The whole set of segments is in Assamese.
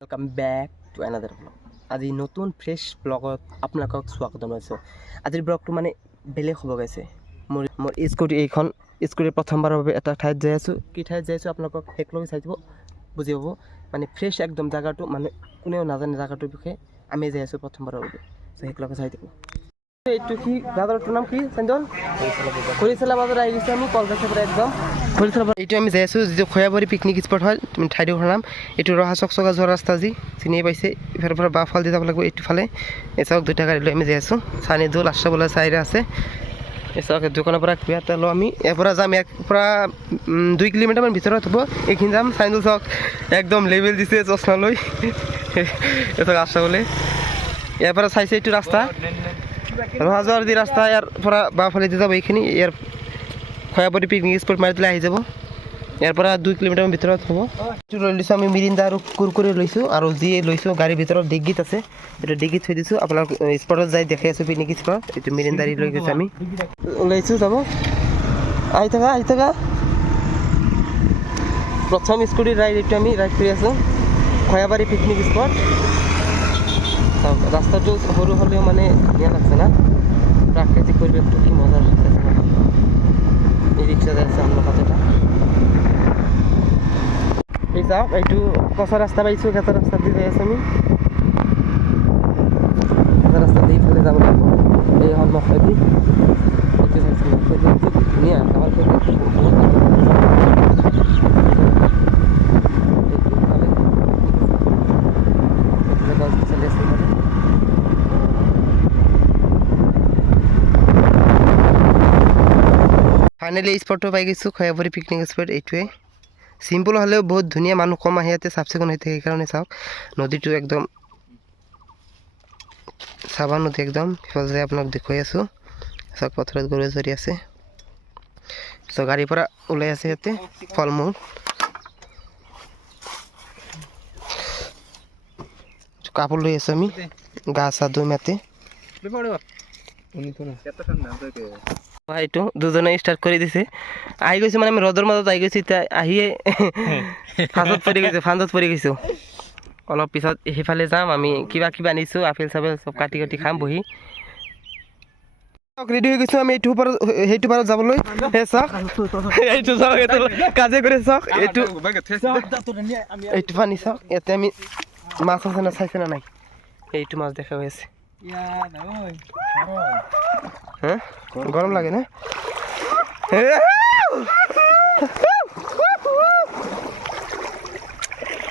Welcome back to another blog. आज नतून फ्रेश ब्लगत आपलोक स्वागत जनाइছোঁ। আজিৰ ব্লগটো মানে বেলেগ হ'ব গৈছে। মোৰ স্কুটি এইখন স্কুটিৰ প্ৰথমবাৰৰ বাবে এটা ঠাইত যাই আছোঁ। কি ঠাইত যাই আছোঁ আপোনালোকক শেষলৈকে চাই দিব বুজি পাব। মানে ফ্ৰেছ একদম জায়গাটো মানে কোনেও নাজানে জায়গাটোৰ বিষয়ে। আমি যাই আছোঁ প্ৰথমবাৰৰ বাবে, শেষলৈকে চাই দিব। এইটো কি বাজাৰটোৰ নাম কি চন্দন? খৰিচলা বাজাৰ আহি গৈছোঁ আমি কলকাতাৰ পৰা একদম খৰিচলা। এইটো আমি যাই আছোঁ যিটো খয়াবাৰী পিকনিক স্পট হয় ঠাইডোখৰ নাম। এইটো ৰহা চকচকা যোৱা ৰাস্তা যি চিনিয়ে পাইছে। ইফালৰ পৰা বাওঁ ফাল দি যাব লাগিব এইটো ফালে। এই চাওক দুটা গাড়ী লৈ আমি যাই আছোঁ। চানি দোল আশ্ৰবলৈ চাইৰে আছে। এই চাওক দোকানৰ পৰা কিবা এটা লওঁ আমি। ইয়াৰ পৰা যাম, ইয়াৰ পৰা 2 কিলোমিটাৰমান ভিতৰত হ'ব। এইখিনি যাম। চাইন্দুল চাওক একদম লেভেল দিছে চশমা লৈ এই চাওক আশ্ৰবলৈ। ইয়াৰ পৰা চাইছে এইটো ৰাস্তা ৰহা যোৱাৰ যি ৰাস্তা, ইয়াৰ পৰা বাওঁ ফালে দি যাব এইখিনি। ইয়াৰ খয়াবাৰী পিকনিক স্পট মাৰি দিলে আহি যাব। ইয়াৰ পৰা 2 কিলোমিটাৰমান ভিতৰত হ'ব। এইটো লৈ লৈছোঁ আমি মিৰিণ্ডা আৰু কুৰকুৰি লৈছোঁ, আৰু যি লৈছোঁ গাড়ীৰ ভিতৰত ডিগ্গিত আছে। এইটো ডিগ্গিত থৈ দিছোঁ। আপোনাৰ স্পটত যাই দেখাই আছোঁ পিকনিক স্পট। এইটো মিৰিণ্ডাৰী লৈ গৈছোঁ আমি ওলাইছোঁ যাব। আহি থাকা প্ৰথম স্কুটিৰ ৰাইড এইটো আমি ৰাইড কৰি আছোঁ খয়াবাৰী পিকনিক স্পট। ৰাস্তাটো সৰু হ'লেও মানে ধুনীয়া লাগছে না, প্ৰাকৃতিক পৰিৱেশটো কি মজা লাগছে। এই ৰিক্সা যাই আছে আমাৰ কাছে। এই চাওক এইটো কচা ৰাস্তা পাইছোঁ, কেঁচা ৰাস্তা দি যাই আছোঁ আমি। কেঁচা ৰাস্তা দি ইফালে যাব লাগিব। এই সন্মুখেদি এইটো চাইছোঁ ধুনীয়া আমাৰ ফাইনেলি স্পটটো পাই গৈছোঁ খয়াবাৰী পিকনিক স্পট। এইটোৱে চিম্পল হ'লেও বহুত ধুনীয়া, মানুহ কম আহে ইয়াতে, চাফ চিকুণ হৈ থাকে। সেইকাৰণে চাওক নদীটো একদম চাবা নদী একদম সিফালে যাই আপোনাক দেখুৱাই আছোঁ। চাওক পথাৰত গৰু চৰি আছে। চ' গাড়ীৰ পৰা ওলাই আছে ইয়াতে ফল মূল। কাপোৰ লৈ আছোঁ আমি, গা চা ধুই মাতে। এইটো দুজনে ষ্টাৰ্ট কৰি দিছে। আহি গৈছোঁ মানে আমি ৰ'দৰ মাজত আহি গৈছোঁ। এতিয়া আহিয়ে ফান্দত পৰি গৈছোঁ। অলপ পিছত সেইফালে যাম আমি। কিবা আনিছোঁ, আপেল চাপেল চব কাটি খাম বহি। ৰেডি হৈ গৈছোঁ আমি এইটো পাৰত সেইটো পাৰত যাবলৈ। চাওক এইটো চাওক, এইটো কাজে কৰি চাওক। এইটো পানী চাওক, ইয়াতে আমি মাছ আছে না, চাইছে না নাই? এইটো মাছ দেখা হৈ আছে। গৰম লাগে না?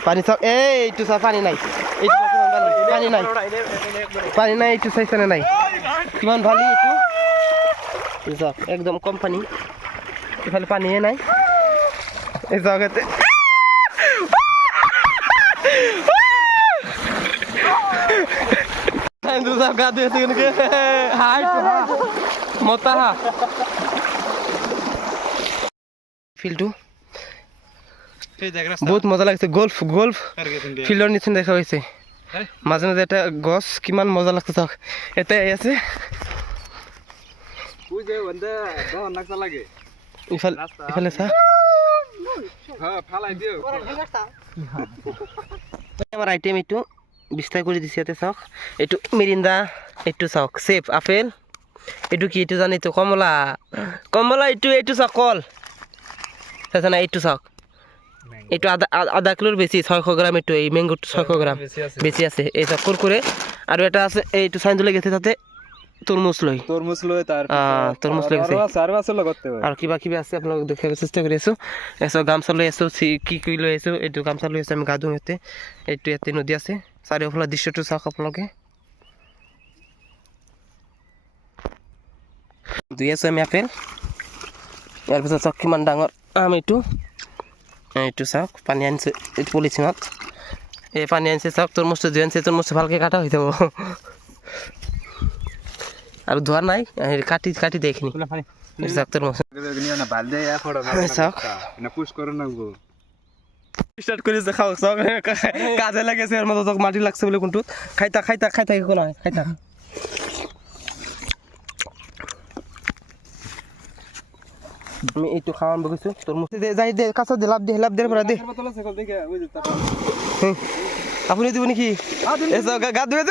পানী চাওক। এইটো চাওক পানী নাই, পানী নাই। এইটো চাইছে না নাই কিমান ভালি? এইটো চাওক একদম কম পানী, ইফালে পানীয়ে নাই। এই চাওক ইয়াতে গা ধুই আছে কেনেকে। মতা ফিল্ডটো বহুত মজা লাগিছে। গল্ফ ফিল্ডৰ নিচিনা দেখা হৈছে। মাজে মাজে এটা গছ কিমান মজা লাগছে চাওক। এটা আছে ইফালে চাওক। আমাৰ আইটেম এইটো বিস্তাৰ কৰি দিছে ইয়াতে চাওক। এইটো মিৰিণ্ডা, এইটো চাওক চেপ আপেল, এইটো কি এইটো জানে? এইটো কমলা। এইটো চাওক কল চাইছে না? এইটো চাওক, এইটো আধা কিলোৰ বেছি, 600 গ্ৰাম। এইটো এই মেংগোটো 600 গ্ৰাম বেছি আছে। এই চাওক কুৰকুৰে। আৰু এটা আছে এইটো চাইন্দুলে গৈছে তাতে তৰমুজ লৈ আৰু কিবা আছে আপোনালোকক দেখাব চেষ্টা কৰি আছোঁ। এছো গামছা লৈ আছোঁ, কি লৈ আছোঁ। এইটো গামছা লৈ আছোঁ আমি গা ধুওঁ ইয়াতে। এইটো ইয়াতে নদী আছে। চাৰিওফালৰ দৃশ্যটো চাওক আপোনালোকে। ধুই আছোঁ আমি আপেল। ইয়াৰ পিছত চাওক কিমান ডাঙৰ আম এইটো চাওক পানী আনিছে এইটো পলিথিনত। এই পানী আনিছে চাওক। তৰমুজটো ধুই আনিছে। তৰমুজটো ভালকৈ কাটা হৈ যাব আৰু ধোৱা নাই, কাটি দিয়ে এইখিনি। চাওক তৰমুজ চাওক ষ্টাৰ্ট কৰিছে। খাওক চাওক কাজে লাগিছে ইয়াৰ মাজত মাটি লাগছে বোলে কোনটোত। খাই থাক একো নহয়, খাই থাক। আমি এইটো খাওয়া আরম্ভ করছি তোর মুখে যাই দে কাছে দে লাভ দে পৰা দে আপুনি দিব নেকি গা ধুই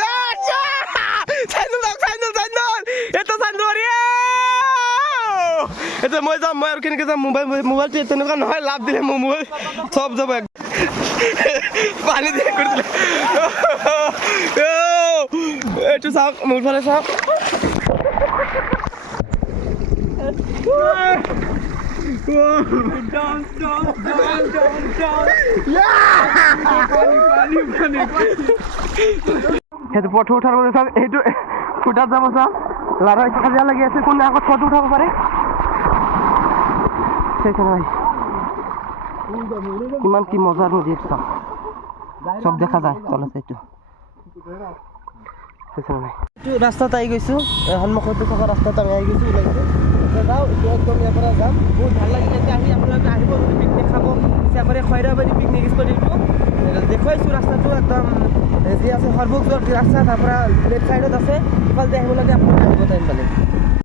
এটা মই যাম মই আৰু কেনেকৈ যাম মোবাইলটো তেনেকুৱা নহয় লাভ দিলে মোৰ মোবাইল চব যাব পানী দিয়ে কৰি দিলে এইটো চাওক মোৰ ফালে চাওক সেইটো ফটো উঠাৰ বাবে চাওক এইটো ফুটাত যাব চাওক ল'ৰা কাজিয়া লাগি আছে কোনে আগত ফটো উঠাব পাৰে কিমান কি মজাৰ নদী এইটো চাওক চব দেখা যায় তলত এইটো ৰাস্তাত আহি গৈছোঁ সন্মুখত থকা ৰাস্তাত আমি আহি গৈছোঁ ওলাইছোঁ যাওঁ এতিয়া একদম ইয়াৰ পৰা যাম বহুত ভাল লাগিলে এতিয়া আহি আপোনালোকে আহিব পিকনিক খাব ইচ্ছা কৰে খৈৰাবাৰী পিকনিক স্পটটো দেখুৱাইছোঁ ৰাস্তাটো একদম যি আছে সৰ্বক যোৱাৰ ৰাস্তা তাৰ পৰা লেফ্ট ছাইডত আছে ইফালে আহিব লাগে আপোনালোকে আহিব টাইম পালে